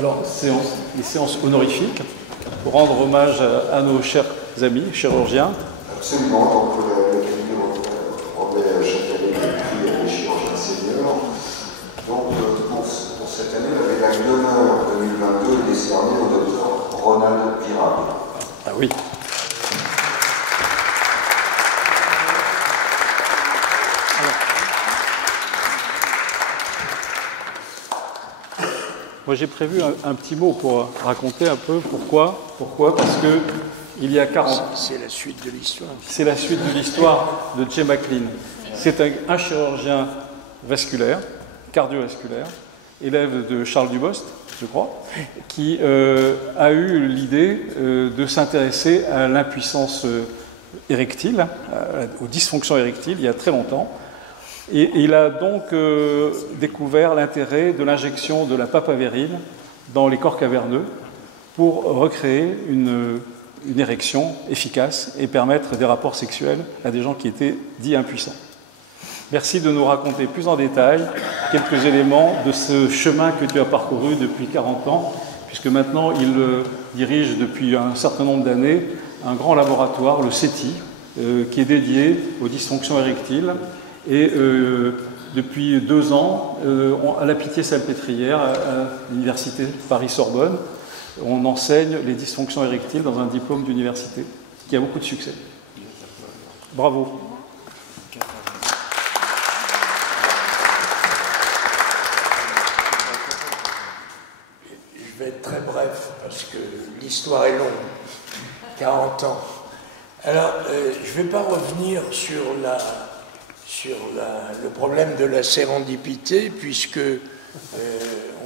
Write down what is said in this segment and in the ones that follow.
Alors, les séances honorifiques, pour rendre hommage à nos chers amis chirurgiens. Absolument, donc l'Académie remet chaque année le prix à des chirurgiens seniors. Donc pour cette année, la médaille d'honneur 2022 est décernée au docteur Ronald Virable. Ah oui. Moi, j'ai prévu un petit mot pour raconter un peu pourquoi. Pourquoi? Parce que il y a 40 ans. C'est la suite de l'histoire. C'est la suite de l'histoire de Jay McLean. C'est un chirurgien vasculaire, cardiovasculaire, élève de Charles Dubost, je crois, qui a eu l'idée de s'intéresser à l'impuissance érectile, aux dysfonctions érectiles, il y a très longtemps. Et il a donc découvert l'intérêt de l'injection de la papaverine dans les corps caverneux pour recréer une érection efficace et permettre des rapports sexuels à des gens qui étaient dits impuissants. Merci de nous raconter plus en détail quelques éléments de ce chemin que tu as parcouru depuis 40 ans, puisque maintenant il dirige depuis un certain nombre d'années un grand laboratoire, le CETI, qui est dédié aux dysfonctions érectiles. Et depuis 2 ans, à la Pitié-Salpêtrière, à l'université Paris-Sorbonne, on enseigne les dysfonctions érectiles dans un diplôme d'université, qui a beaucoup de succès. Bravo. Je vais être très bref, parce que l'histoire est longue. 40 ans. Alors, je ne vais pas revenir sur le problème de la sérendipité, puisque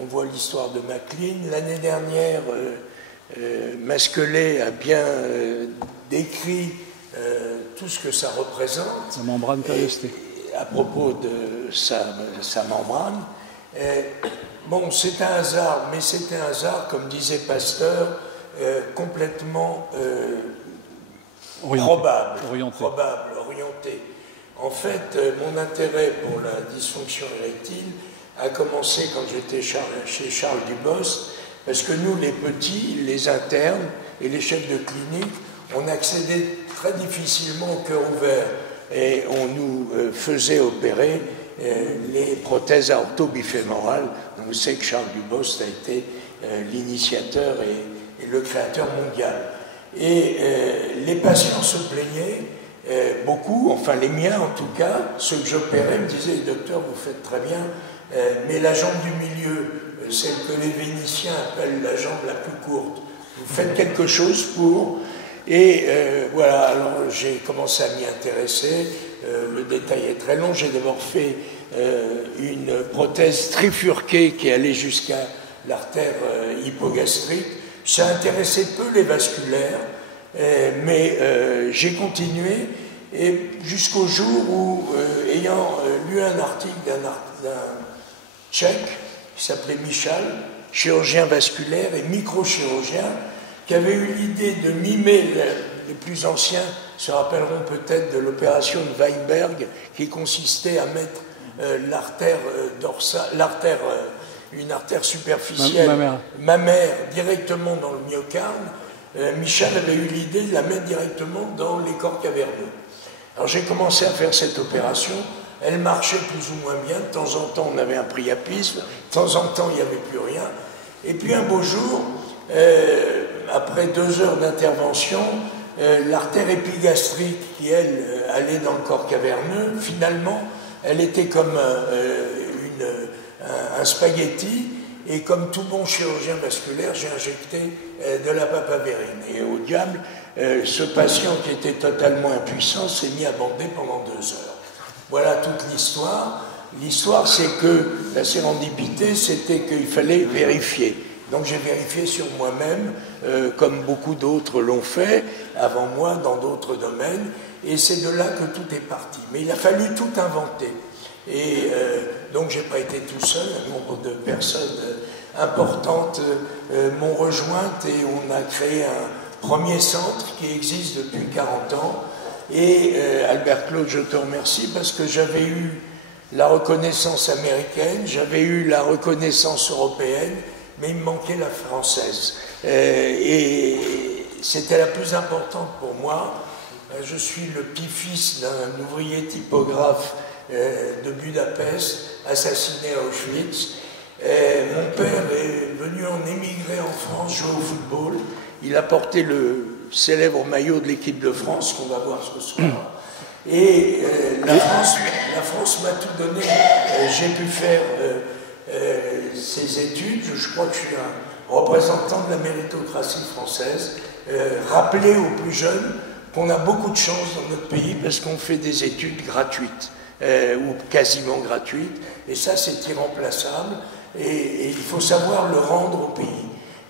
on voit l'histoire de McLean. L'année dernière, Masquelet a bien décrit tout ce que ça représente. La membrane périostée. À propos de sa membrane. Bon, c'est un hasard, mais c'est un hasard, comme disait Pasteur, complètement orienté. En fait, mon intérêt pour la dysfonction érectile a commencé quand j'étais chez Charles Dubost, parce que nous, les petits, les internes et les chefs de clinique, on accédait très difficilement au cœur ouvert et on nous faisait opérer les prothèses orthobifémorales. On sait que Charles Dubost a été l'initiateur et le créateur mondial. Et les patients se plaignaient. Beaucoup, enfin les miens en tout cas, ceux que j'opérais me disaient « Docteur, vous faites très bien, mais la jambe du milieu, celle que les Vénitiens appellent la jambe la plus courte, vous faites quelque chose pour... » Et voilà, alors j'ai commencé à m'y intéresser, le détail est très long, j'ai d'abord fait une prothèse trifurquée qui allait jusqu'à l'artère hypogastrique. Ça intéressait peu les vasculaires, mais j'ai continué et jusqu'au jour où, ayant lu un article d'un Tchèque qui s'appelait Michal, chirurgien vasculaire et microchirurgien, qui avait eu l'idée de mimer, les plus anciens se rappelleront peut-être de l'opération de Weinberg, qui consistait à mettre l'artère dorsale, une artère superficielle mammaire directement dans le myocarde. Michel avait eu l'idée de la mettre directement dans les corps caverneux. Alors j'ai commencé à faire cette opération, elle marchait plus ou moins bien, de temps en temps on avait un priapisme, de temps en temps il n'y avait plus rien, et puis un beau jour, après 2 heures d'intervention, l'artère épigastrique qui elle allait dans le corps caverneux, finalement elle était comme un spaghetti, et comme tout bon chirurgien vasculaire, j'ai injecté de la papaverine. Et au diable, ce patient qui était totalement impuissant s'est mis à bander pendant 2 heures. Voilà toute l'histoire. L'histoire, c'est que la sérendipité, c'était qu'il fallait vérifier. Donc j'ai vérifié sur moi-même, comme beaucoup d'autres l'ont fait, avant moi, dans d'autres domaines, et c'est de là que tout est parti. Mais il a fallu tout inventer. Et donc j'ai pas été tout seul, un nombre de personnes importantes m'ont rejointe et on a créé un premier centre qui existe depuis 40 ans. Et Albert Claude, je te remercie parce que j'avais eu la reconnaissance américaine, j'avais eu la reconnaissance européenne mais il me manquait la française. Et c'était la plus importante pour moi. Je suis le petit-fils d'un ouvrier typographe de Budapest, assassiné à Auschwitz. Mon père est venu en émigré en France jouer au football. Il a porté le célèbre maillot de l'équipe de France qu'on va voir ce soir. Et la France m'a tout donné. J'ai pu faire ces études. Je crois que je suis un représentant de la méritocratie française. Rappeler aux plus jeunes qu'on a beaucoup de chance dans notre pays parce qu'on fait des études gratuites ou quasiment gratuites. Et ça, c'est irremplaçable. Et il faut savoir le rendre au pays.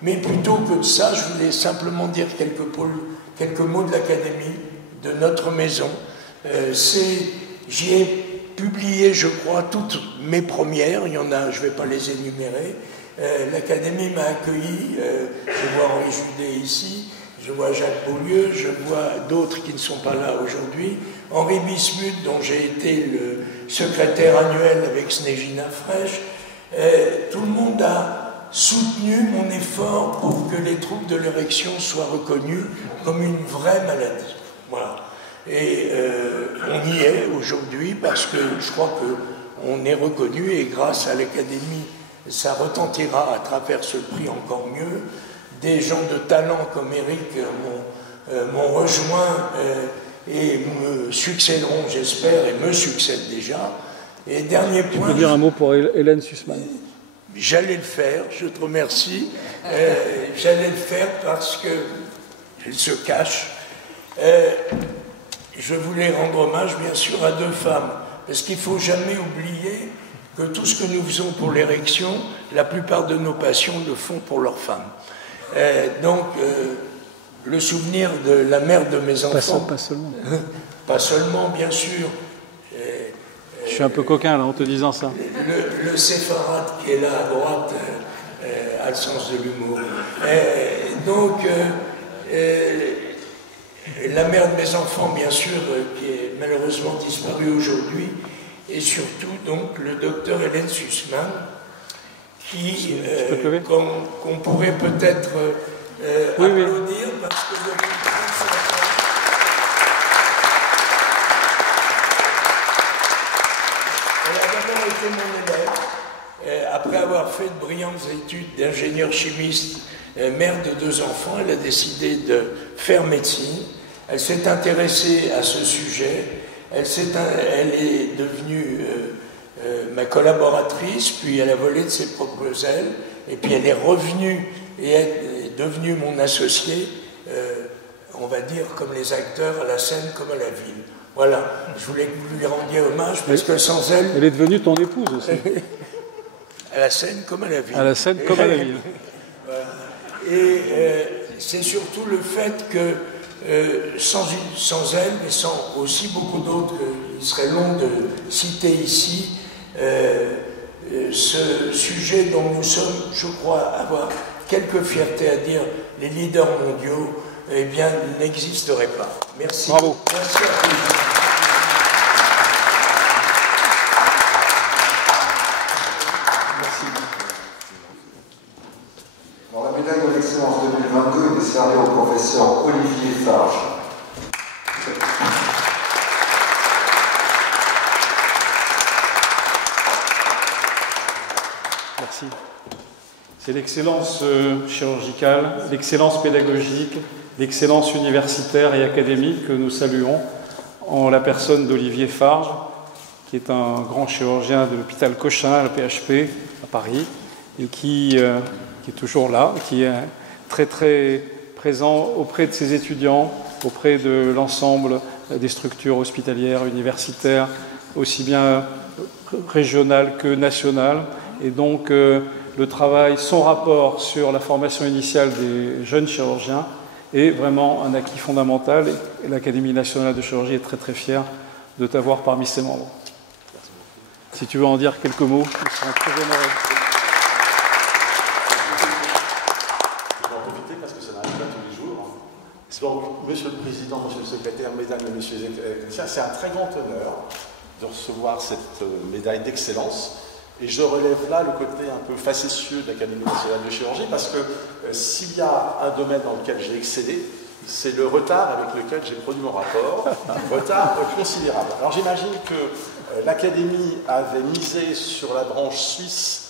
Mais plutôt que de ça, je voulais simplement dire quelques mots de l'Académie, de notre maison. J'y ai publié, je crois, toutes mes premières. Il y en a, je ne vais pas les énumérer. L'Académie m'a accueilli. Je vois Henri Judet ici. Je vois Jacques Beaulieu, je vois d'autres qui ne sont pas là aujourd'hui. Henri Bismuth, dont j'ai été le secrétaire annuel avec Snejina Fresh. Tout le monde a soutenu mon effort pour que les troubles de l'érection soient reconnus comme une vraie maladie. Voilà. Et on y est aujourd'hui parce que je crois qu'on est reconnu et grâce à l'Académie, ça retentira à travers ce prix encore mieux. Des gens de talent comme Eric m'ont rejoint et me succéderont, j'espère, et me succèdent déjà. Et dernier point... Tu peux dire un mot pour Hélène Sussman? J'allais le faire, je te remercie. J'allais le faire parce qu'elle se cache. Je voulais rendre hommage, bien sûr, à deux femmes. Parce qu'il ne faut jamais oublier que tout ce que nous faisons pour l'érection, la plupart de nos patients le font pour leurs femmes. Donc, le souvenir de la mère de mes enfants... Pas seulement. Pas seulement, bien sûr. Je suis un peu coquin, là, en te disant ça. Le séfarade qui est là à droite a le sens de l'humour. Donc, la mère de mes enfants, bien sûr, qui est malheureusement disparue aujourd'hui, et surtout, donc, le docteur Hélène Sussman, qui, qu'on pourrait peut-être applaudir, parce que depuis 35 ans, elle a d'abord été mon élève. Après avoir fait de brillantes études d'ingénieur chimiste, mère de 2 enfants, elle a décidé de faire médecine. Elle s'est intéressée à ce sujet. Elle est devenue ma collaboratrice, puis elle a volé de ses propres ailes, et puis elle est revenue et est devenue mon associée, on va dire comme les acteurs, à la scène comme à la ville. Voilà, je voulais que vous lui rendiez hommage, parce que sans elle... Elle est devenue ton épouse aussi. À la scène comme à la ville. À la scène comme à la ville. Voilà. Et c'est surtout le fait que sans elle, mais sans aussi beaucoup d'autres, il serait long de citer ici, ce sujet dont nous sommes, je crois, avoir quelque fierté à dire, les leaders mondiaux, eh bien, n'existerait pas. Merci. Bravo. Merci à tous. Merci. Alors, la médaille de l'excellence 2022 est décernée au professeur Olivier Farge. Merci. C'est l'excellence chirurgicale, l'excellence pédagogique, l'excellence universitaire et académique que nous saluons en la personne d'Olivier Farge, qui est un grand chirurgien de l'hôpital Cochin, à la PHP, à Paris, et qui est toujours là, qui est très très présent auprès de ses étudiants, auprès de l'ensemble des structures hospitalières, universitaires, aussi bien régionales que nationales. Et donc, le travail, son rapport sur la formation initiale des jeunes chirurgiens est vraiment un acquis fondamental. Et l'Académie nationale de chirurgie est très très fière de t'avoir parmi ses membres. Si tu veux en dire quelques mots, nous serons très honorés. Je vais en profiter parce que ça n'arrive pas tous les jours. Donc, Monsieur le Président, Monsieur le Secrétaire, Mesdames et Messieurs les techniciens, c'est un très grand honneur de recevoir cette médaille d'excellence Et je relève là le côté un peu facétieux de l'Académie nationale de chirurgie, parce que s'il y a un domaine dans lequel j'ai excellé, c'est le retard avec lequel j'ai produit mon rapport, un retard considérable. Alors j'imagine que l'Académie avait misé sur la branche suisse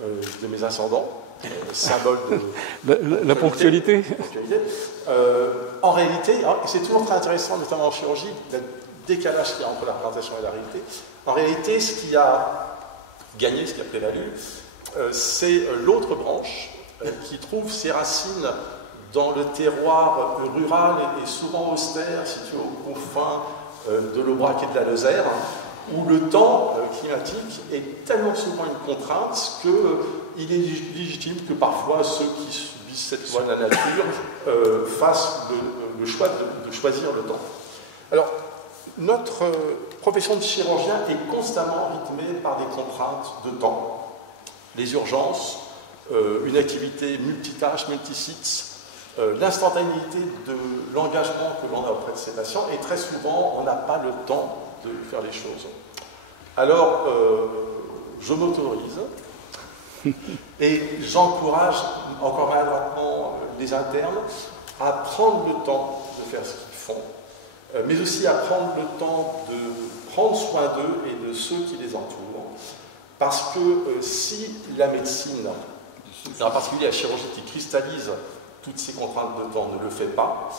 de mes ascendants, symbole de la ponctualité. En réalité, c'est toujours très intéressant, notamment en chirurgie, le décalage qu'il y a entre la représentation et la réalité. En réalité, ce qui a gagné, ce qui a prévalu, c'est l'autre branche qui trouve ses racines dans le terroir rural et souvent austère, situé aux confins de l'Aubrac et de la Lozère, où le temps climatique est tellement souvent une contrainte qu'il est légitime que parfois ceux qui subissent cette loi de la nature fassent le choix de choisir le temps. Alors, notre profession de chirurgien est constamment rythmée par des contraintes de temps. Les urgences, une activité multitâche, multisites, l'instantanéité de l'engagement que l'on a auprès de ses patients, et très souvent, on n'a pas le temps de faire les choses. Alors, je m'autorise et j'encourage encore maladroitement les internes à prendre le temps de faire ce qu'ils font, mais aussi à prendre le temps de prendre soin d'eux et de ceux qui les entourent, parce que si la médecine, en particulier la chirurgie qui cristallise toutes ces contraintes de temps, ne le fait pas,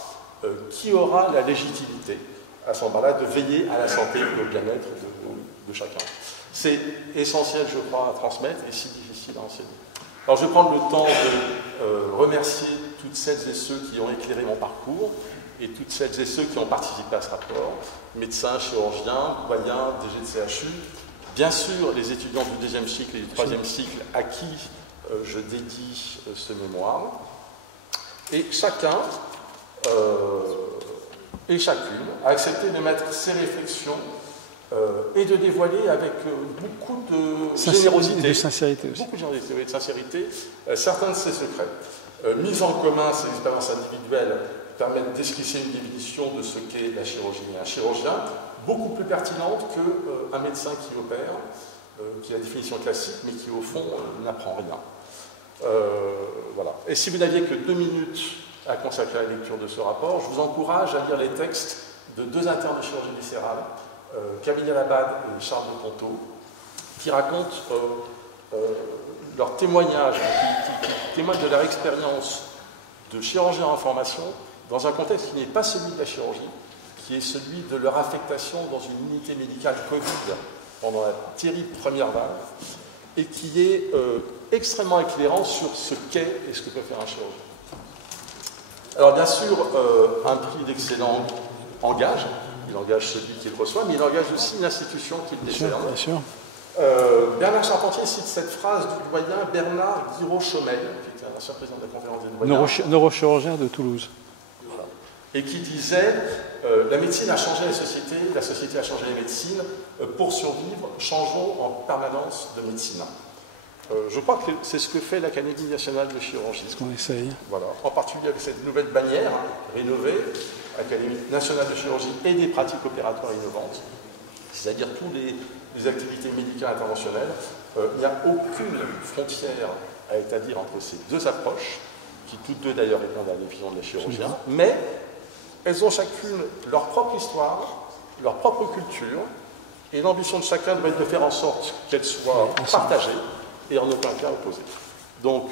qui aura la légitimité à ce moment-là de veiller à la santé et au bien-être de chacun? C'est essentiel, je crois, à transmettre et si difficile à enseigner. Alors je vais prendre le temps de remercier toutes celles et ceux qui ont éclairé mon parcours et toutes celles et ceux qui ont participé à ce rapport, médecins, chirurgiens, doyens, DG de CHU, bien sûr les étudiants du 2e cycle et du 3e cycle à qui je dédie ce mémoire, et chacun et chacune a accepté de mettre ses réflexions et de dévoiler avec beaucoup de générosité, de sincérité aussi. Beaucoup de générosité et de sincérité certains de ses secrets. Mise en commun ces expériences individuelles permettent d'esquisser une définition de ce qu'est la chirurgie et un chirurgien, beaucoup plus pertinente qu'un médecin qui opère, qui a la définition classique, mais qui au fond n'apprend rien. Voilà. Et si vous n'aviez que 2 minutes à consacrer à la lecture de ce rapport, je vous encourage à lire les textes de 2 internes de chirurgie viscérale, Camille Alabad et Charles de Ponto, qui racontent leurs témoignages, qui témoignent de leur expérience de chirurgien en formation dans un contexte qui n'est pas celui de la chirurgie, qui est celui de leur affectation dans une unité médicale Covid pendant la terrible première vague, et qui est extrêmement éclairant sur ce qu'est et ce que peut faire un chirurgien. Alors bien sûr, un prix d'excellence engage, il engage celui qui le reçoit, mais il engage aussi une institution qui le décerne. Bien sûr. Bernard Charpentier cite cette phrase du doyen Bernard Guiraud-Chomel, qui était un ancien président de la conférence des doyens. Neurochirurgien de Toulouse. Voilà. Et qui disait la médecine a changé la société a changé la médecine, pour survivre, changeons en permanence de médecine. Je crois que c'est ce que fait l'Académie nationale de chirurgie. C'est ce qu'on essaye. Voilà. En particulier avec cette nouvelle bannière rénovée, Académie nationale de chirurgie et des pratiques opératoires innovantes, c'est-à-dire toutes les activités médicales interventionnelles. Il n'y a aucune frontière à établir entre ces 2 approches, qui toutes 2 d'ailleurs répondent à la définition de la chirurgien, mais elles ont chacune leur propre histoire, leur propre culture, et l'ambition de chacun doit être de faire en sorte qu'elles soient partagées et en aucun cas opposées. Donc,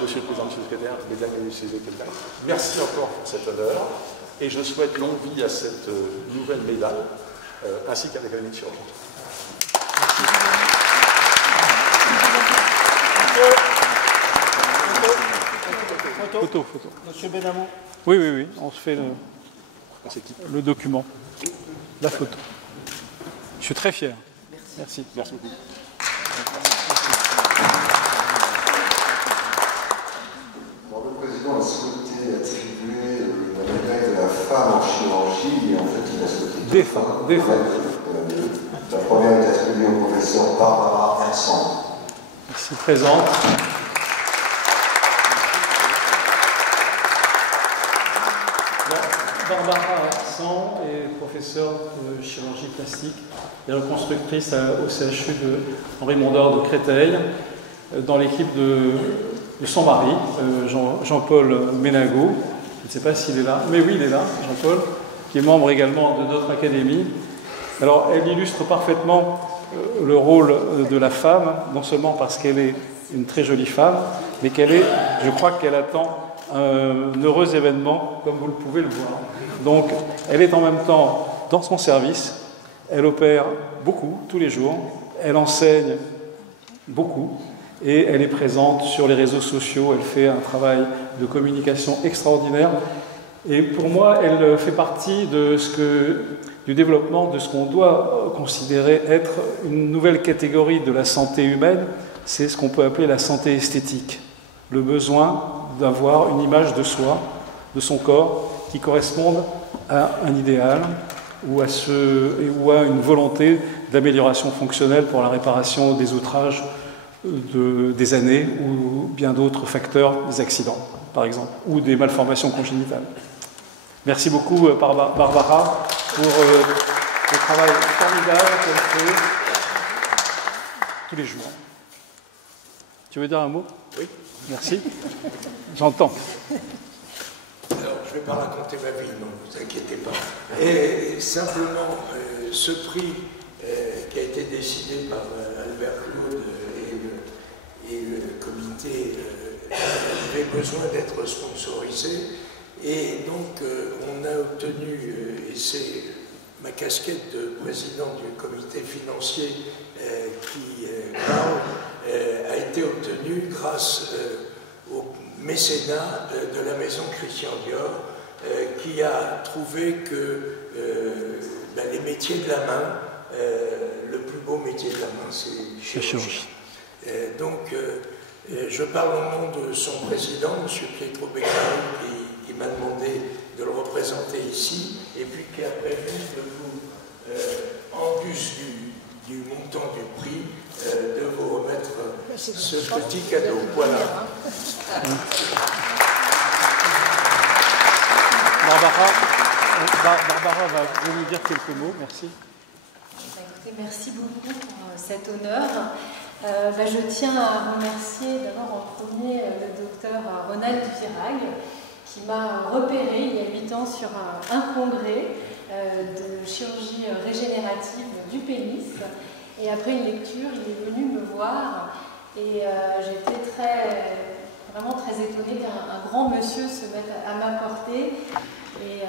Monsieur le Président, Monsieur le Secrétaire, Mesdames et Messieurs les collègues, merci encore pour cet honneur, et je souhaite longue vie à cette nouvelle médaille, ainsi qu'à l'Académie de chirurgie. Photo. Monsieur Benamou. Oui, on se fait le document, la photo. Je suis très fier. Merci. Merci beaucoup. Alors, le président a souhaité attribuer la médaille de la femme en chirurgie, et en fait, il a souhaité Des femmes. La première est attribuée au professeur Barbara Hersand. Ici présente. Barbara remplaçant et professeur de chirurgie plastique et reconstructrice au CHU de Henri Mondor de Créteil, dans l'équipe de son mari, Jean-Paul Ménago. Je ne sais pas s'il est là, mais oui, il est là, Jean-Paul, qui est membre également de notre académie. Alors, elle illustre parfaitement le rôle de la femme, non seulement parce qu'elle est une très jolie femme, mais je crois qu'elle attend un heureux événement, comme vous le pouvez le voir. Donc, elle est en même temps dans son service, elle opère beaucoup, tous les jours, elle enseigne beaucoup, et elle est présente sur les réseaux sociaux, elle fait un travail de communication extraordinaire. Et pour moi, elle fait partie du développement de ce qu'on doit considérer être une nouvelle catégorie de la santé humaine, c'est ce qu'on peut appeler la santé esthétique. Le besoin d'avoir une image de soi, de son corps, qui corresponde à un idéal ou à une volonté d'amélioration fonctionnelle pour la réparation des outrages des années ou bien d'autres facteurs, des accidents, par exemple, ou des malformations congénitales. Merci beaucoup, Barbara, pour le travail formidable qu'elle fait tous les jours. Tu veux dire un mot? Oui. Merci. J'entends. Alors, je ne vais pas raconter ma vie, non, ne vous inquiétez pas. Et simplement, ce prix qui a été décidé par Albert Claude et le comité avait besoin d'être sponsorisé. Et donc, on a obtenu, et c'est ma casquette de président du comité financier qui parle, a été obtenue grâce au mécénat de la maison Christian Dior, qui a trouvé que les métiers de la main, le plus beau métier de la main, c'est chirurgie. Donc, je parle au nom de son président, M. Pietro Beccari, qui m'a demandé de le représenter ici, et puis qui a prévu de vous, en plus du montant du prix, de vous remettre ce petit cadeau. Voilà. Barbara va nous dire quelques mots. Merci. Écoutez, merci beaucoup pour cet honneur. Je tiens à remercier d'abord en premier le docteur Ronald Virag, qui m'a repéré il y a 8 ans sur un congrès de chirurgie régénérative du pénis. Et après une lecture, il est venu me voir et j'étais vraiment très étonnée qu'un grand monsieur se mette à ma portée. Et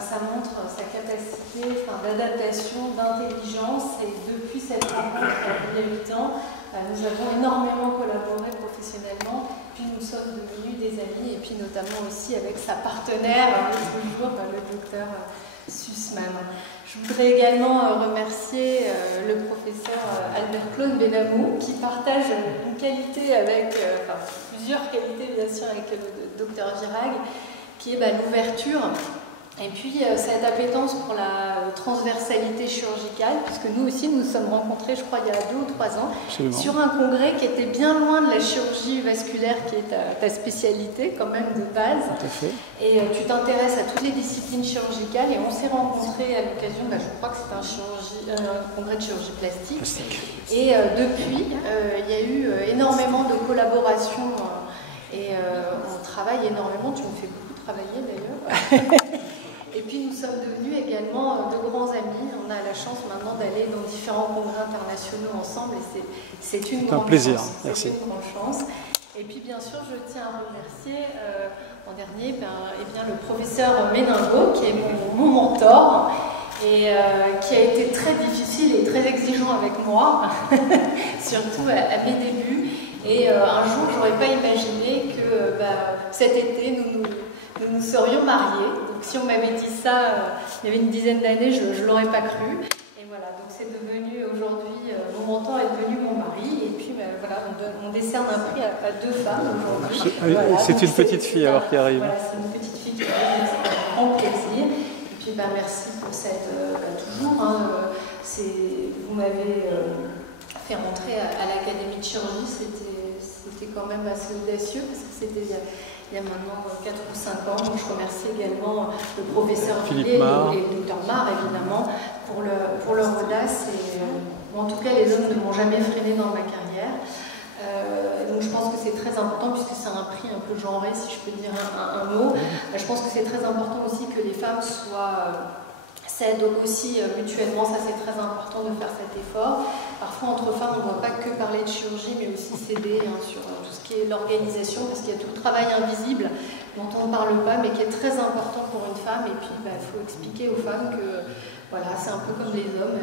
ça montre sa capacité d'adaptation, d'intelligence. Et depuis cette rencontre, il y a 8 ans, nous avons énormément collaboré professionnellement. Puis nous sommes devenus des amis, et puis notamment aussi avec sa partenaire, toujours le docteur Sussman. Je voudrais également remercier le professeur Albert Claude Benamou, qui partage une qualité avec, plusieurs qualités bien sûr avec le docteur Virag, qui est l'ouverture, et puis cette appétence pour la transversalité chirurgicale, puisque nous aussi nous sommes rencontrés, je crois, il y a 2 ou 3 ans, Absolument. Sur un congrès qui était bien loin de la chirurgie vasculaire, qui est ta spécialité quand même de base. Tout à fait. Et tu t'intéresses à toutes les disciplines chirurgicales, et on s'est rencontrés à l'occasion, je crois que c'était un congrès de chirurgie plastique. Et depuis, il y a eu énormément de collaborations, et on travaille énormément, tu me fais beaucoup travailler d'ailleurs. Et puis nous sommes devenus également de grands amis. On a la chance maintenant d'aller dans différents congrès internationaux ensemble, et c'est une grande plaisir. chance. Merci. C'est une grande chance. Et puis bien sûr, je tiens à remercier en dernier le professeur Méningo, qui est mon mentor, et qui a été très difficile et très exigeant avec moi, surtout à mes débuts. Et un jour, je n'aurais pas imaginé que cet été, nous serions mariés. Donc si on m'avait dit ça il y avait une dizaine d'années, je ne l'aurais pas cru. Et voilà, donc c'est devenu aujourd'hui, mon mentor est devenu mon mari. Et puis on décerne un prix à 2 femmes aujourd'hui. Voilà, c'est une petite fille alors qui arrive. Voilà, c'est une petite fille qui arrive, c'est un grand plaisir. Et puis merci pour cette... toujours, vous m'avez fait rentrer à l'Académie de chirurgie, c'était quand même assez audacieux, parce que c'était il il y a maintenant 4 ou 5 ans. Donc je remercie également le professeur Philippe Villet Mar. et le docteur Mar, évidemment, pour leur audace. Et, en tout cas, les hommes ne m'ont jamais freiné dans ma carrière. Donc je pense que c'est très important, puisque c'est un prix un peu genré, si je peux dire un mot. Je pense que c'est très important aussi que les femmes s'aident aussi mutuellement. Ça, c'est très important de faire cet effort. Parfois, entre femmes, on ne doit pas que parler de chirurgie, mais aussi s'aider sur tout ce qui est l'organisation, parce qu'il y a tout le travail invisible dont on ne parle pas, mais qui est très important pour une femme. Et puis, il faut expliquer aux femmes que voilà, c'est un peu comme les hommes,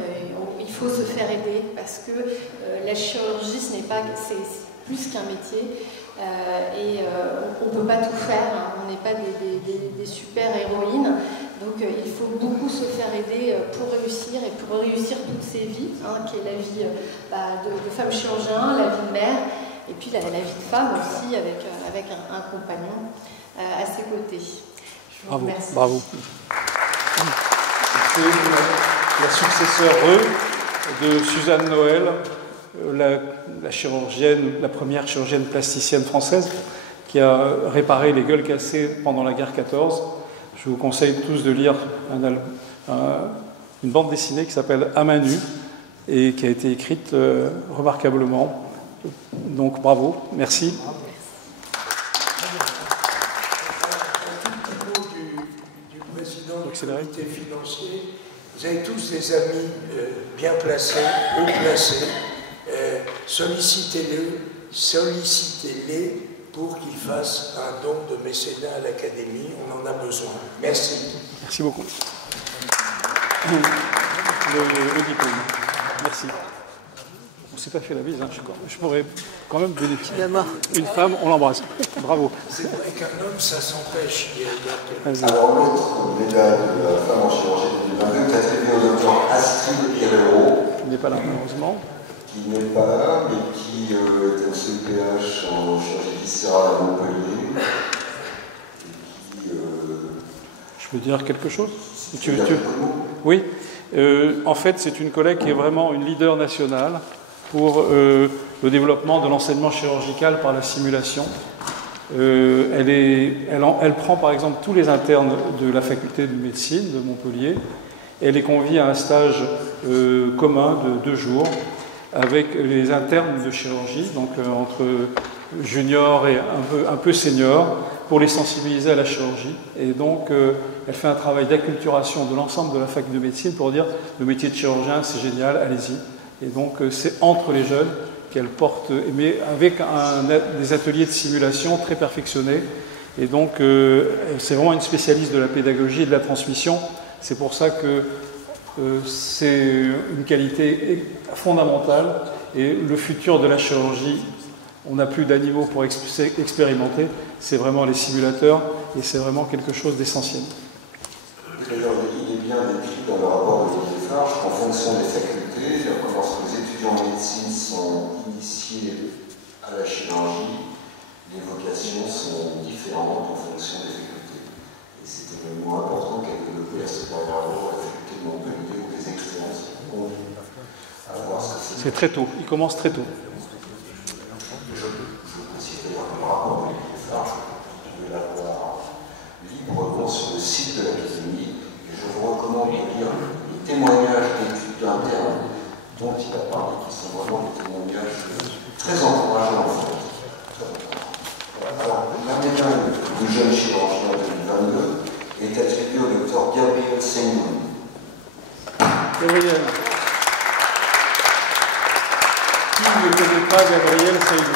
il faut se faire aider, parce que la chirurgie, c'est plus qu'un métier, et on ne peut pas tout faire, hein, on n'est pas des super héroïnes, donc il faut beaucoup se faire aider pour réussir, et pour réussir toutes ces vies, hein, qui est la vie de femme chirurgien, la vie de mère, et puis la vie de femme aussi, avec un compagnon à ses côtés. Je vous remercie. Bravo. C'est la successeure de Suzanne Noël, la chirurgienne, la première chirurgienne plasticienne française, qui a réparé les gueules cassées pendant la guerre 14. Je vous conseille tous de lire une bande dessinée qui s'appelle À main nue et qui a été écrite remarquablement. Donc bravo, merci. Du comité financier, vous avez tous des amis bien placés, haut placés, sollicitez-les pour qu'ils fassent un don de mécénat à l'Académie, on en a besoin. Merci. Merci beaucoup. Le diplôme. Merci. On ne s'est pas fait la bise, hein. Je pourrais quand même donner une femme, on l'embrasse. Bravo. C'est vrai qu'un homme, ça s'empêche. Alors l'autre médaille de la femme en chirurgie 2022 est attribuée au docteur Astrid Herrero. Il n'est pas là, malheureusement. Qui n'est pas là, mais qui est au CPH en chirurgie viscérale à Montpellier. Et qui, Je peux dire quelque chose? Oui. En fait, c'est une collègue qui est vraiment une leader nationale pour le développement de l'enseignement chirurgical par la simulation. Elle prend par exemple tous les internes de la faculté de médecine de Montpellier. Elle les convie à un stage commun de 2 jours avec les internes de chirurgie, donc entre juniors et un peu seniors, pour les sensibiliser à la chirurgie. Et donc, elle fait un travail d'acculturation de l'ensemble de la fac de médecine pour dire le métier de chirurgien, c'est génial, allez-y. Et donc, c'est entre les jeunes qu'elle porte, mais avec des ateliers de simulation très perfectionnés. Et donc, c'est vraiment une spécialiste de la pédagogie et de la transmission. C'est pour ça que c'est une qualité fondamentale. Et le futur de la chirurgie, on n'a plus d'animaux pour expérimenter, c'est vraiment les simulateurs, et c'est vraiment quelque chose d'essentiel. D'ailleurs, il est bien décrit dans le rapport de Olivier Farge qu'en fonction des facultés, lorsque les étudiants en médecine sont initiés à la chirurgie, les vocations sont différentes en fonction des facultés. Et c'est également important qu'elle développe à ce carrière à la faculté de Montpellier où les expériences conduisent à voir ce que c'est. C'est très tôt, il commence très tôt. Je précise d'ailleurs que le rapport de Olivier Farge, vous pouvez l'avoir librement sur le site de l'Académie. Et je vous recommande de lire les témoignages d'études internes dont il a parlé, qui sont vraiment des témoignages très encourageants en fait. Alors, la médaille du jeune chirurgien 2022 est attribuée au docteur Gabriel Seymour. Gabriel. Qui ne connaît pas Gabriel Seymour?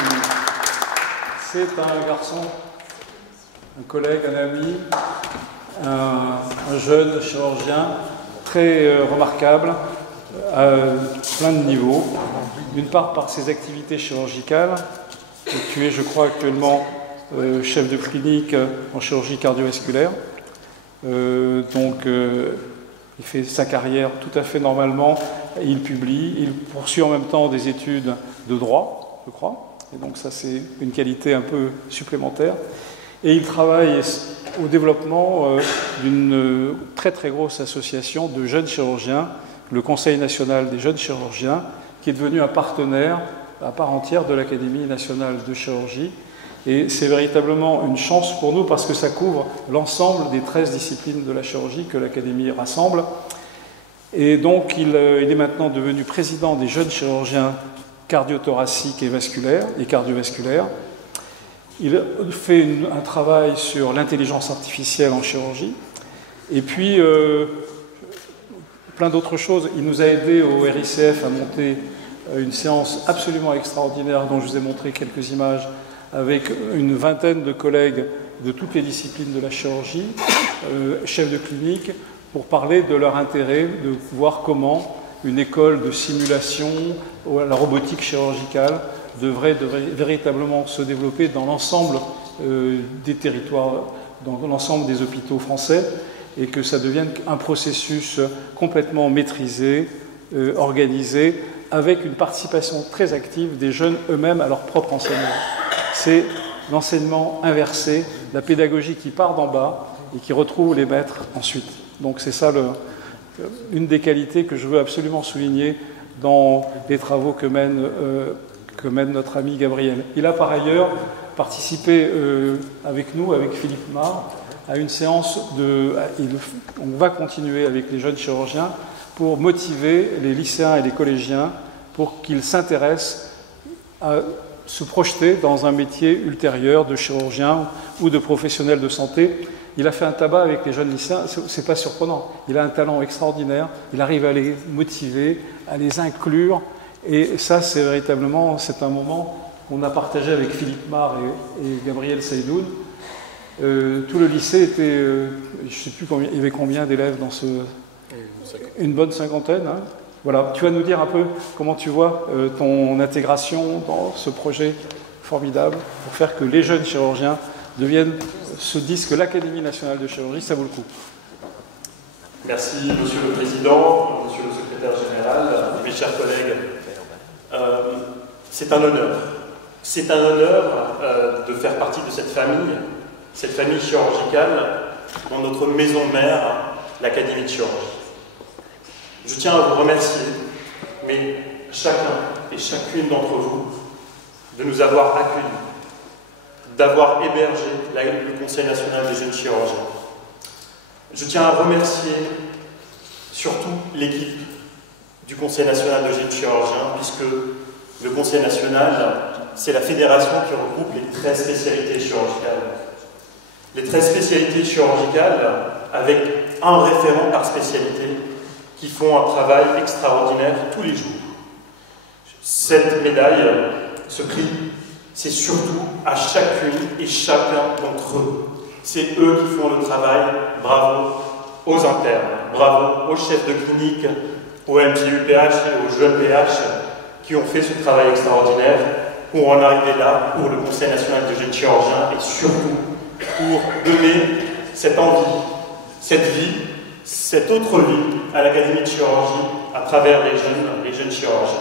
C'est un garçon, un collègue, un ami, un jeune chirurgien très remarquable, à plein de niveaux. D'une part par ses activités chirurgicales. Tu es, je crois, actuellement chef de clinique en chirurgie cardiovasculaire. Il fait sa carrière tout à fait normalement. Il publie. Il poursuit en même temps des études de droit, je crois. Et donc ça, c'est une qualité un peu supplémentaire. Et il travaille au développement d'une très très grosse association de jeunes chirurgiens, le Conseil national des jeunes chirurgiens, qui est devenu un partenaire à part entière de l'Académie nationale de chirurgie. Et c'est véritablement une chance pour nous parce que ça couvre l'ensemble des 13 disciplines de la chirurgie que l'Académie rassemble. Et donc, il est maintenant devenu président des jeunes chirurgiens cardiothoraciques et vasculaires et cardiovasculaires. Il fait un travail sur l'intelligence artificielle en chirurgie. Et puis, plein d'autres choses. Il nous a aidés au RICF à monter une séance absolument extraordinaire dont je vous ai montré quelques images avec une vingtaine de collègues de toutes les disciplines de la chirurgie, chefs de clinique, pour parler de leur intérêt, de voir comment une école de simulation, la robotique chirurgicale, devrait véritablement se développer dans l'ensemble des territoires, dans l'ensemble des hôpitaux français, et que ça devienne un processus complètement maîtrisé, organisé, avec une participation très active des jeunes eux-mêmes à leur propre enseignement. C'est l'enseignement inversé, la pédagogie qui part d'en bas et qui retrouve les maîtres ensuite. Donc c'est ça une des qualités que je veux absolument souligner dans les travaux que mène notre ami Gabriel. Il a par ailleurs participé avec nous, avec Philippe Mar, à une séance on va continuer avec les jeunes chirurgiens pour motiver les lycéens et les collégiens pour qu'ils s'intéressent à se projeter dans un métier ultérieur de chirurgien ou de professionnel de santé. Il a fait un tabac avec les jeunes lycéens, c'est pas surprenant. Il a un talent extraordinaire, il arrive à les motiver, à les inclure, et ça, c'est véritablement, c'est un moment qu'on a partagé avec Philippe Mar et Gabriel Saïdoun. Tout le lycée était, je ne sais plus combien, il y avait combien d'élèves dans une bonne cinquantaine. Hein. Voilà, tu vas nous dire un peu comment tu vois ton intégration dans ce projet formidable pour faire que les jeunes chirurgiens se disent que l'Académie nationale de chirurgie, ça vaut le coup. Merci, Monsieur le Président, Monsieur le Secrétaire général, mes chers collègues. C'est un honneur. C'est un honneur de faire partie de cette famille chirurgicale dans notre maison mère, l'Académie de chirurgie. Je tiens à vous remercier, mais chacun et chacune d'entre vous, de nous avoir accueillis, d'avoir hébergé le Conseil national des jeunes chirurgiens. Je tiens à remercier surtout l'équipe du Conseil national des jeunes chirurgiens, puisque le Conseil national, c'est la fédération qui regroupe les 13 spécialités chirurgicales. Les 13 spécialités chirurgicales, avec un référent par spécialité, qui font un travail extraordinaire tous les jours. Cette médaille, ce prix, c'est surtout à chacune et chacun d'entre eux. C'est eux qui font le travail. Bravo aux internes, bravo aux chefs de clinique, aux MPU-PH et aux jeunes PH qui ont fait ce travail extraordinaire pour en arriver là, pour le Conseil national des jeunes chirurgiens et surtout pour donner cette envie, cette vie, cette autre vie à l'Académie de chirurgie à travers les jeunes chirurgiens.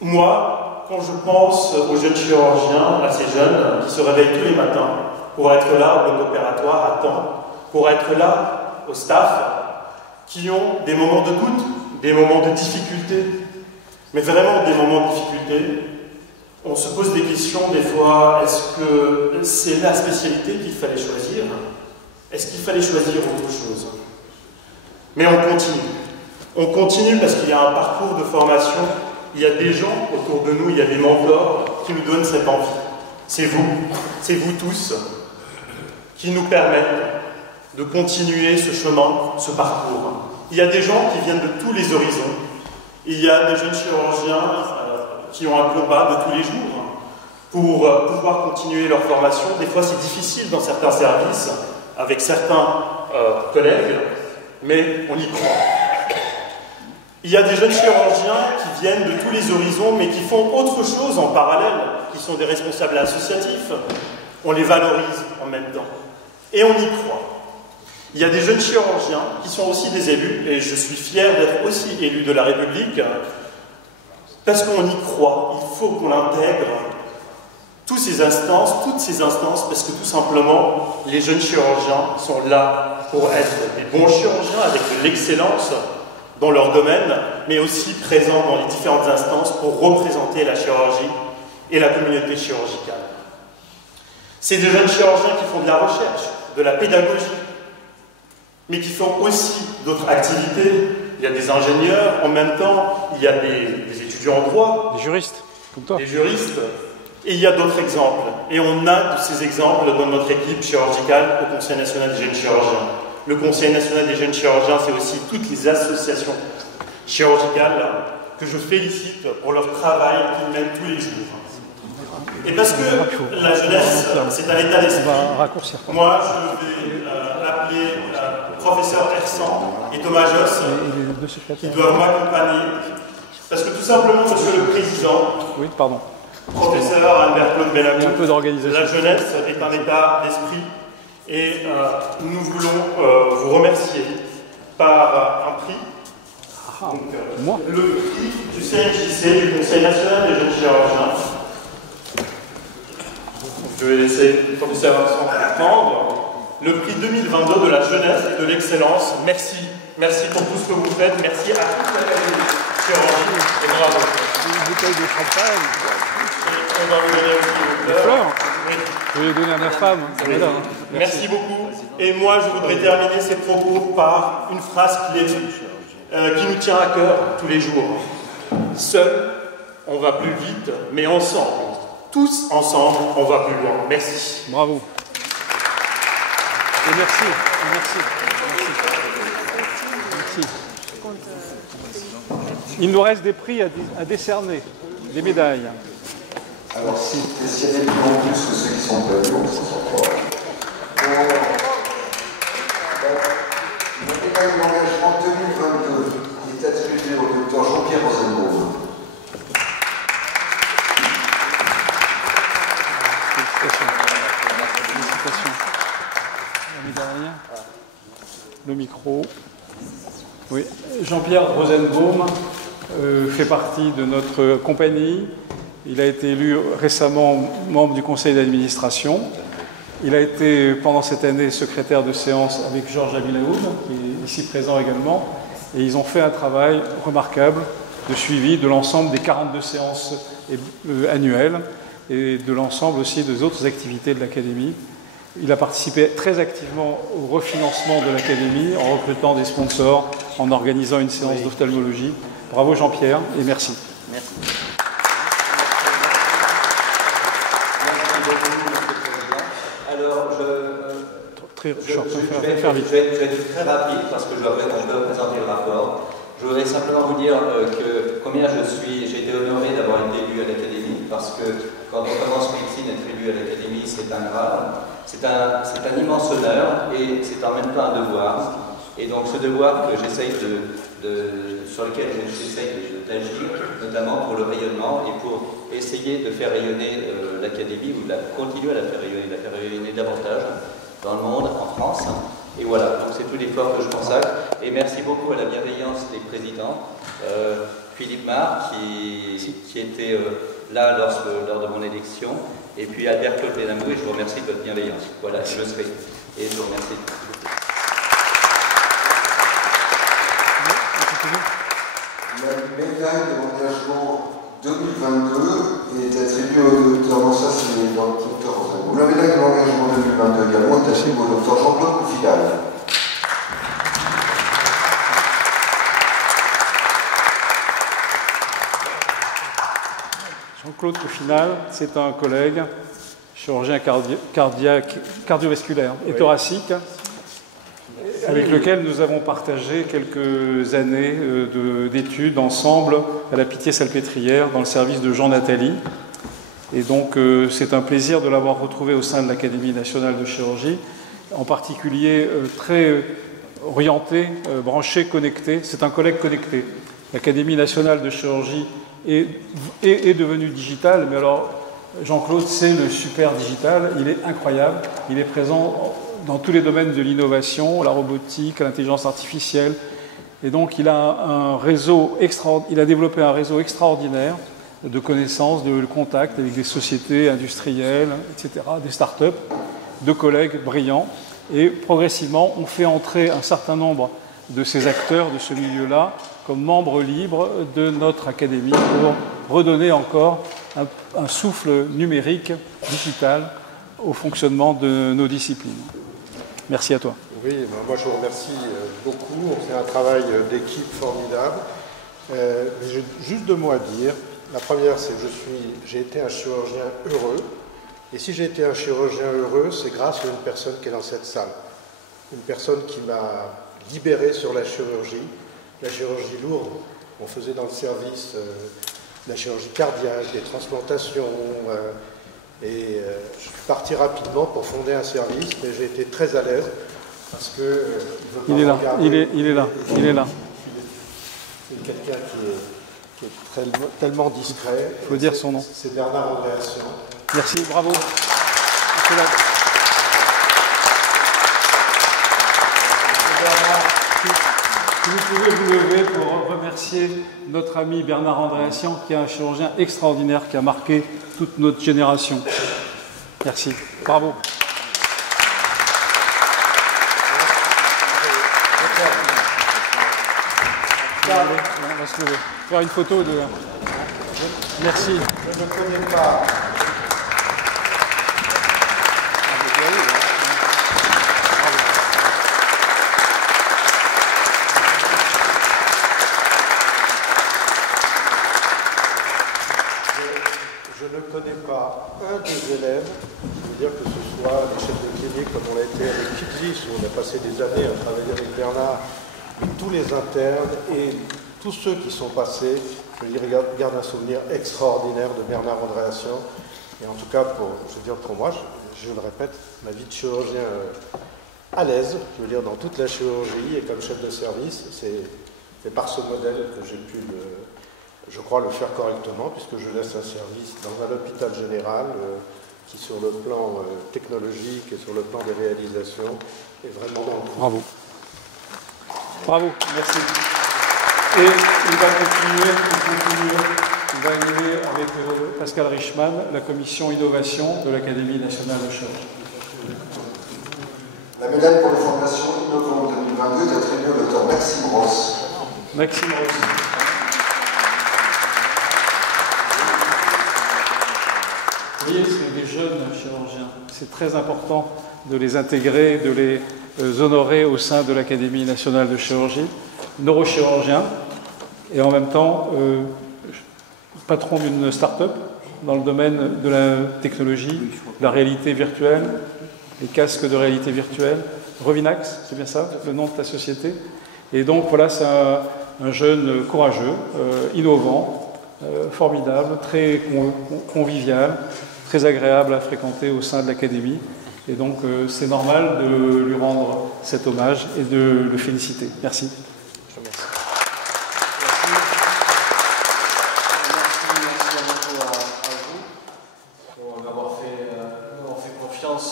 Moi, quand je pense aux jeunes chirurgiens, à ces jeunes qui se réveillent tous les matins pour être là au bloc opératoire à temps, pour être là au staff, qui ont des moments de doute, des moments de difficulté, mais vraiment des moments de difficulté, on se pose des questions des fois, est-ce que c'est la spécialité qu'il fallait choisir ? Est-ce qu'il fallait choisir autre chose? Mais on continue. On continue parce qu'il y a un parcours de formation, il y a des gens autour de nous, il y a des mentors qui nous donnent cette envie. C'est vous tous, qui nous permettent de continuer ce chemin, ce parcours. Il y a des gens qui viennent de tous les horizons. Il y a des jeunes chirurgiens qui ont un combat de tous les jours pour pouvoir continuer leur formation. Des fois, c'est difficile dans certains services, avec certains collègues, mais on y croit. Il y a des jeunes chirurgiens qui viennent de tous les horizons, mais qui font autre chose en parallèle, qui sont des responsables associatifs. On les valorise en même temps. Et on y croit. Il y a des jeunes chirurgiens qui sont aussi des élus, et je suis fier d'être aussi élu de la République, parce qu'on y croit. Il faut qu'on intègre toutes ces instances, parce que tout simplement, les jeunes chirurgiens sont là pour être des bons chirurgiens avec de l'excellence dans leur domaine, mais aussi présents dans les différentes instances pour représenter la chirurgie et la communauté chirurgicale. C'est des jeunes chirurgiens qui font de la recherche, de la pédagogie, mais qui font aussi d'autres activités. Il y a des ingénieurs, en même temps, il y a des étudiants en droit, des juristes, comme toi. Des juristes, et il y a d'autres exemples. Et on a de ces exemples dans notre équipe chirurgicale au Conseil national des jeunes chirurgiens. Le Conseil national des jeunes chirurgiens, c'est aussi toutes les associations chirurgicales que je félicite pour leur travail qu'ils mènent tous les jours. Et parce que la jeunesse, c'est un état d'esprit, moi je vais appeler professeur Hersan et Thomas Josse qui doivent m'accompagner. Parce que tout simplement, monsieur le Président, oui, pardon. Professeur Albert-Claude Benamou, un peu d'organisation. La jeunesse est un état d'esprit et nous voulons vous remercier par un prix. Donc, le prix du CNJC, du Conseil national des jeunes chirurgiens. Je vais laisser le professeur Vincent prendre. Le prix 2022 de la jeunesse et de l'excellence. Merci. Merci pour tout ce que vous faites. Merci à toute l'Académie chirurgie et bravo. Une bouteille de champagne. On va vous donner aussi des fleurs. Oui. Je vais les donner à ma femme. Oui. Merci beaucoup. Et moi, je voudrais terminer ces propos par une phrase clé qui nous tient à cœur tous les jours. Seul, on va plus vite, mais ensemble. Tous ensemble, on va plus loin. Merci. Bravo. Et merci. Merci. Merci. Il nous reste des prix à décerner, des médailles. Alors, si s'il y a des plus en plus que ceux qui sont prévus, on s'en sort pas. La médaille d'engagement 2022 est attribuée au docteur Jean-Pierre Rosenbaum. Félicitations. La médaille. Le micro. Oui. Jean-Pierre Rosenbaum fait partie de notre compagnie. Il a été élu récemment membre du conseil d'administration. Il a été pendant cette année secrétaire de séance avec Georges Abilaoud, qui est ici présent également. Et ils ont fait un travail remarquable de suivi de l'ensemble des 42 séances annuelles et de l'ensemble aussi des autres activités de l'Académie. Il a participé très activement au refinancement de l'Académie en recrutant des sponsors, en organisant une séance d'ophtalmologie. Bravo Jean-Pierre et merci. Merci. Alors, je vais être très rapide parce que je dois présenter le rapport. Je voudrais simplement vous dire que combien j'ai été honoré d'avoir été élu à l'Académie, parce que quand on commence médecine, être élu à l'Académie, c'est un grade, c'est un immense honneur et c'est en même temps un devoir. Et donc ce devoir que sur lequel j'essaye d'agir, notamment pour le rayonnement et pour essayer de faire rayonner l'Académie, ou de continuer à la faire rayonner davantage dans le monde, en France. Et voilà, donc c'est tout l'effort que je consacre. Et merci beaucoup à la bienveillance des présidents. Philippe Marc, qui était là lors de mon élection, et puis Albert-Claude Benamou, et je vous remercie de votre bienveillance. Voilà, je le serai. Et je vous remercie. La médaille de l'engagement 2022 est attribuée au docteur, non ça c'est le docteur Rosenbaum. La médaille de l'engagement 2022 également est attribuée au docteur Jean-Claude Coufidal. Jean-Claude Coufidal, c'est un collègue, chirurgien cardiovasculaire et thoracique, avec lequel nous avons partagé quelques années d'études ensemble à la Pitié-Salpêtrière dans le service de Jean Nathalie. Et donc c'est un plaisir de l'avoir retrouvé au sein de l'Académie nationale de chirurgie, en particulier très orienté, branché, connecté. C'est un collègue connecté. L'Académie nationale de chirurgie est devenue digitale, mais alors Jean-Claude, c'est le super digital, il est incroyable, il est présent dans tous les domaines de l'innovation, la robotique, l'intelligence artificielle. Et donc, il a développé un réseau extraordinaire de connaissances, de contacts avec des sociétés industrielles, etc., des start-up, de collègues brillants. Et progressivement, on fait entrer un certain nombre de ces acteurs de ce milieu-là comme membre libre de notre académie pour redonner encore un souffle numérique, digital, au fonctionnement de nos disciplines. Merci à toi. Oui, moi je vous remercie beaucoup. On fait un travail d'équipe formidable. J'ai juste 2 mots à dire. La première, c'est que j'ai été un chirurgien heureux. Et si j'ai été un chirurgien heureux, c'est grâce à une personne qui est dans cette salle. Une personne qui m'a libéré sur la chirurgie lourde. On faisait dans le service la chirurgie cardiaque, des transplantations. Et je suis parti rapidement pour fonder un service, mais j'ai été très à l'aise parce que il est là. C'est quelqu'un qui est tellement discret. Il faut dire son nom. C'est Bernard Andréassian. Merci, bravo. Si vous pouvez vous lever pour remercier notre ami Bernard Andréassian, qui est un chirurgien extraordinaire, qui a marqué toute notre génération. Merci. Bravo. On va se lever. Faire une photo de... Merci. Je ne connais pas... Je ne connais pas un des élèves, je veux dire que ce soit les chefs de clinique comme on l'a été avec Kitlis, où on a passé des années à travailler avec Bernard, mais tous les internes et tous ceux qui sont passés, je veux dire, gardent un souvenir extraordinaire de Bernard Andréassian. Et en tout cas, pour moi, je le répète, ma vie de chirurgien à l'aise, je veux dire, dans toute la chirurgie et comme chef de service, c'est par ce modèle que j'ai pu je crois le faire correctement, puisque je laisse un service dans un hôpital général qui, sur le plan technologique et sur le plan des réalisations, est vraiment dans le coup. Bravo. Bravo, merci. Et il va animer avec Pascal Richman la commission innovation de l'Académie nationale de chirurgie. La médaille pour les formations innovantes 2022 est attribuée au docteur Maxime Ross. Maxime Ross. Vous voyez, c'est des jeunes chirurgiens. C'est très important de les intégrer, de les honorer au sein de l'Académie nationale de chirurgie. Neurochirurgien et en même temps patron d'une start-up dans le domaine de la technologie, de la réalité virtuelle, les casques de réalité virtuelle. Revinax, c'est bien ça, le nom de ta société. Et donc voilà, c'est un jeune courageux, innovant, formidable, très convivial, très agréable à fréquenter au sein de l'Académie. Et donc c'est normal de lui rendre cet hommage et de le féliciter. Merci. Je vous remercie. Merci beaucoup à vous pour m'avoir fait confiance,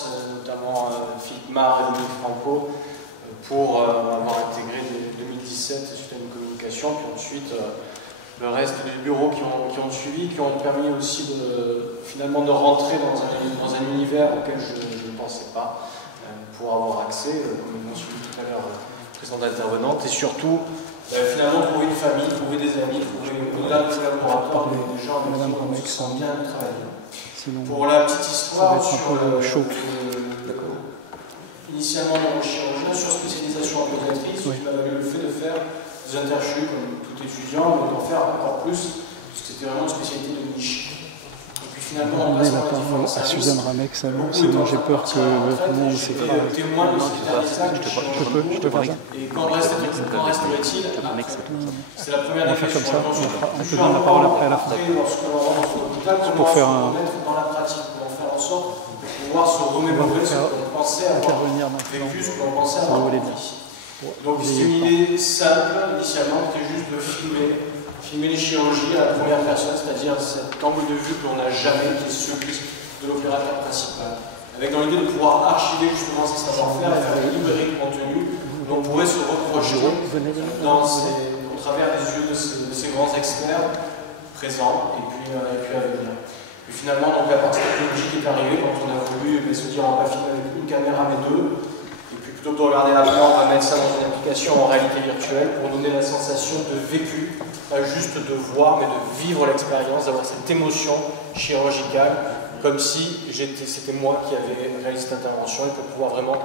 notamment Philippe Marr et Dominique Franco, pour avoir intégré dès 2017 suite à une communication, puis ensuite le reste des bureaux qui ont suivi, qui ont permis aussi finalement de rentrer dans un univers auquel je ne pensais pas, pour avoir accès, comme l'ont suivi tout à l'heure la précédente intervenante, et surtout finalement trouver une famille, trouver des amis, trouver au-delà de collaborateurs, des gens qui sont bien travaillés. Pour la petite histoire sur initialement neurochirurgien, sur spécialisation en pédiatrie, ce qui m'a valu le fait de faire des interchus comme tout étudiant, mais d'en faire encore plus, parce que c'était vraiment une spécialité de niche. Et puis finalement, on passe par les différents services. Suzanne Ramex, sinon j'ai peur que tout le monde s'est pas... témoin de cet état Je peux faire ça. Et quand resterait-il c'est la première on va faire comme ça, on te donne la parole après à la fin. Pour faire un... dans la pratique, pour faire en sorte de pouvoir se remémorer ce qu'on pensait avoir vécu, ce qu'on pensait avoir vécu. Donc c'est une idée simple, initialement, c'était juste de filmer les chirurgies à la première personne, c'est-à-dire cet angle de vue que l'on n'a jamais, qui est celui de l'opérateur principal. Avec dans l'idée de pouvoir archiver justement ces savoir-faire et faire une librairie de contenu dont on pourrait se reprocher au travers des yeux de ces grands experts présents et puis à venir. Et finalement, donc, la partie technologique est arrivée quand on a voulu se dire on va pas filmer avec une caméra mais deux. plutôt que de regarder la plan, on va mettre ça dans une application en réalité virtuelle pour donner la sensation de vécu, pas juste de voir, mais de vivre l'expérience, d'avoir cette émotion chirurgicale, comme si c'était moi qui avais réalisé cette intervention, et pour pouvoir vraiment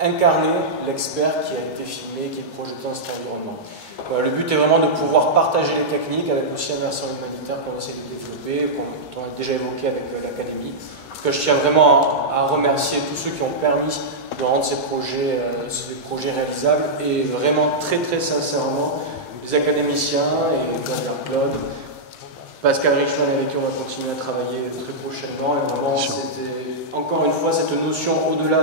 incarner l'expert qui a été filmé, qui est projeté dans cet environnement. Le but est vraiment de pouvoir partager les techniques avec aussi un versant humanitaire qu'on essaie de développer, qu'on a déjà évoqué avec l'Académie. Je tiens vraiment à remercier tous ceux qui ont permis de rendre ces projets réalisables, et vraiment très très sincèrement les académiciens et Claude, Pascal Richman avec qui on va continuer à travailler très prochainement, et vraiment c'était encore une fois cette notion au-delà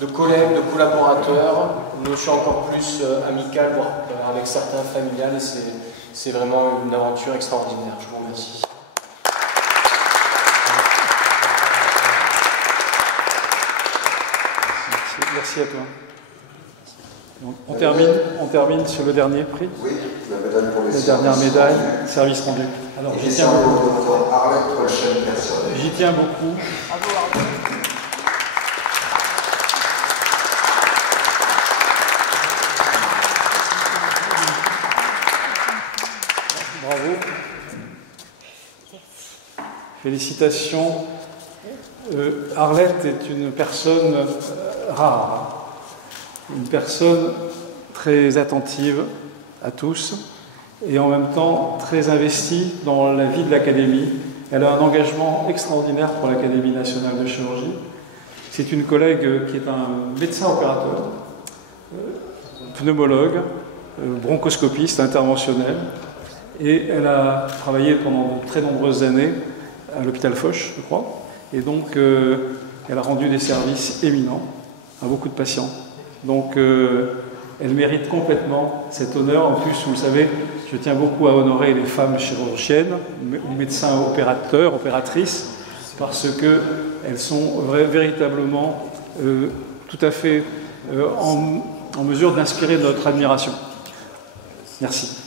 de collègues, de collaborateurs, une notion encore plus amicale, voire avec certains familiales, et c'est vraiment une aventure extraordinaire. Je vous remercie. Merci à toi. On termine sur le dernier prix. Oui, la médaille pour les la dernière médaille, service rendu. Alors j'y tiens beaucoup. J'y tiens beaucoup. Bravo. Félicitations. Arlette est une personne rare, une personne très attentive à tous et en même temps très investie dans la vie de l'Académie. Elle a un engagement extraordinaire pour l'Académie nationale de chirurgie. C'est une collègue qui est un médecin opérateur, pneumologue, bronchoscopiste, interventionnel, et elle a travaillé pendant de très nombreuses années à l'hôpital Foch, je crois. Et donc, elle a rendu des services éminents à beaucoup de patients. Donc, elle mérite complètement cet honneur. En plus, vous le savez, je tiens beaucoup à honorer les femmes chirurgiennes, médecins opérateurs, opératrices, parce qu'elles sont véritablement tout à fait en mesure d'inspirer notre admiration. Merci.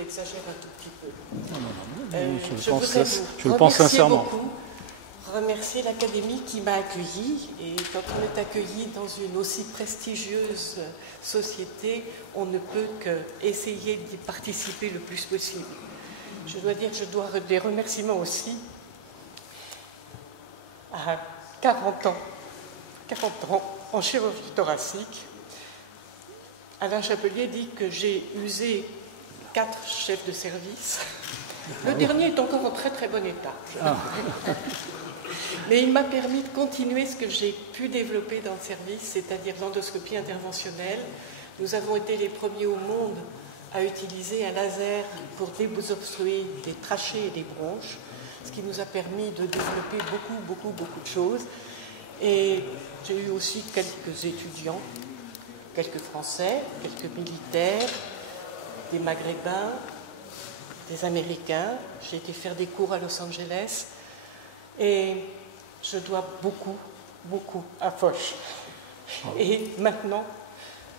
Exagère un tout petit peu. Je le pense sincèrement. Remercier l'Académie qui m'a accueilli, et quand on est accueilli dans une aussi prestigieuse société, on ne peut qu'essayer d'y participer le plus possible. Je dois dire que je dois des remerciements aussi à 40 ans en chirurgie thoracique. Alain Chapelier dit que j'ai usé 4 chefs de service. Le dernier est encore en très très bon état. Mais il m'a permis de continuer ce que j'ai pu développer dans le service, c'est-à-dire l'endoscopie interventionnelle. Nous avons été les premiers au monde à utiliser un laser pour désobstruer des trachées et des bronches, ce qui nous a permis de développer beaucoup de choses. Et j'ai eu aussi quelques étudiants, quelques Français, quelques militaires, des Maghrébins, des Américains. J'ai été faire des cours à Los Angeles et je dois beaucoup à Foch. Et maintenant,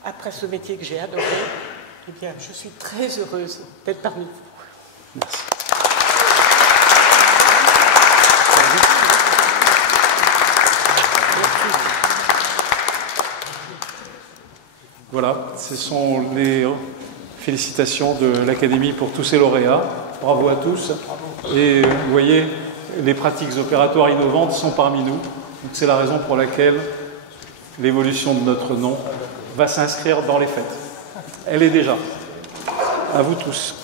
après ce métier que j'ai adoré, eh bien, je suis très heureuse d'être parmi vous. Merci. Voilà, ce sont les félicitations de l'Académie pour tous ces lauréats. Bravo à tous. Et vous voyez, les pratiques opératoires innovantes sont parmi nous. C'est la raison pour laquelle l'évolution de notre nom va s'inscrire dans les fêtes. Elle est déjà. À vous tous.